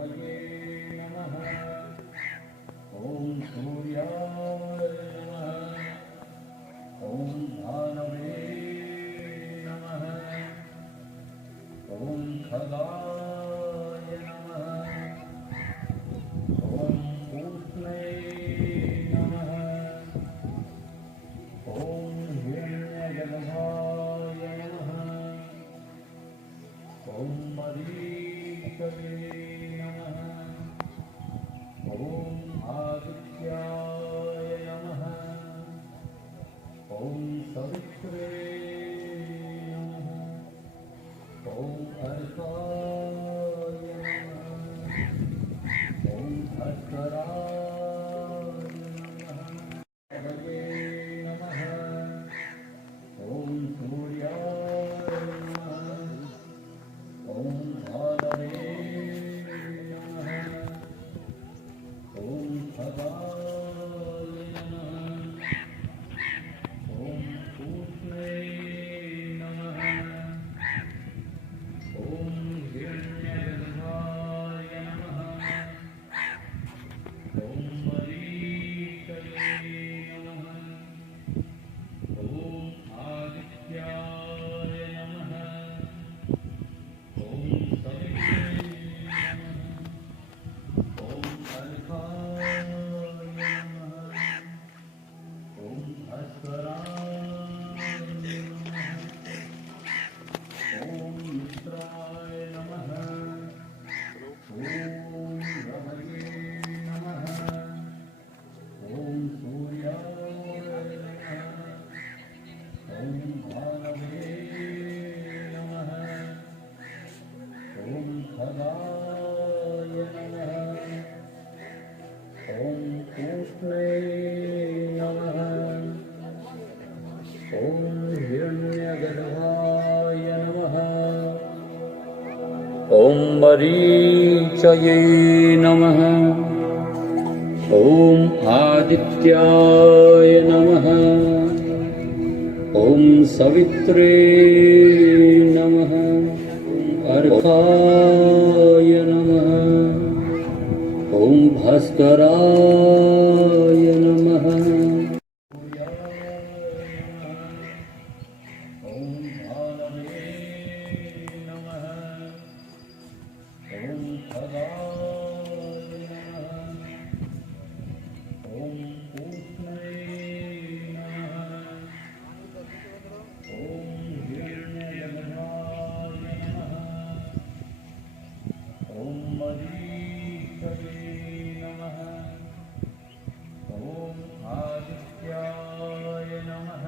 रवये नमः। ॐ सूर्याय नमः। ॐ भानवे नमः। ॐ खगाय नमः। ॐ पूष्णे नमः। ॐ हिरण्यगर्भाय नमः। ॐ मरीचये नमः। ॐ आदित्याय नमः। ॐ सवित्रे नमः। ॐ अर्काय नमः। ॐ भास्कराय नमः। रवये नमः। ॐ सूर्याय नमः। ॐ भानवे नमः। ॐ खगाय नमः। ॐ पूष्णे नमः। ॐ हिरण्यगर्भाय नमः। ॐ मरीचये नमः। ॐ आदित्याय नमः। ॐ सवित्रे नमः। ॐ अर्काय नमः। ॐ भास्कराय नमः। ॐ मित्राय नमः। ॐ रवये नमः। ॐ सूर्याय नमः। ॐ भानवे नमः। ॐ खगाय नमः। ॐ पूष्णे नमः। ॐ हिरण्यगर्भाय नमः। ॐ मरीचये नमः। ॐ आदित्याय नमः। ॐ सवित्रे नमः। ॐ अर्काय नमः। ॐ भास्कराय नमः। ॐ भानवे नमः। ॐ खगाय नमः। ॐ पूष्णे नमः। ॐ हिरण्यगर्भाय नमः। ॐ मरीचये नमः। ॐ आदित्याय नमः।